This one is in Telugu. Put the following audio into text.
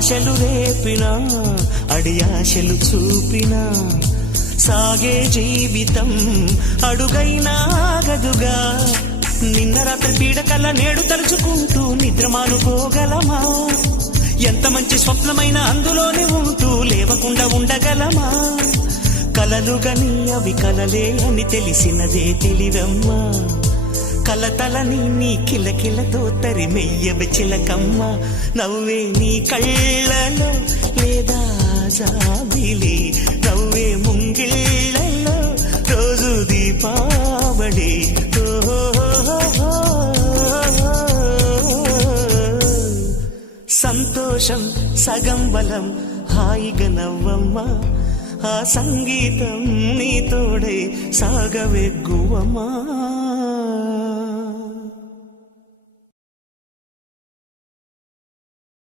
ఆశలు రేపినా అడియాశలు చూపినా సాగే జీవితం అడుగైనా ఆగదుగా. నిన్న రాత్రి పీడకల నేడు తలుచుకుంటూ నిద్రమానుకోగలమా? ఎంత మంచి స్వప్నమైన అందులోనే ఉంటూ లేవకుండా ఉండగలమా? కలలుగని అవి కలలే అని తెలిసినదే తెలివమ్మా. కలతలని నీ కిలకిలతో తరిమెయ్యవి చిలకమ్మ. నవ్వే నీ కళ్ళలో లేదా జాబిలి, నవ్వే ముంగిళ్ళలో రోజు దీపావళి. సంతోషం సగం బలం, హాయిగా నవ్వమ్మా. ఆ సంగీతం నీ తోడై సాగవెగ్గువమ్మా.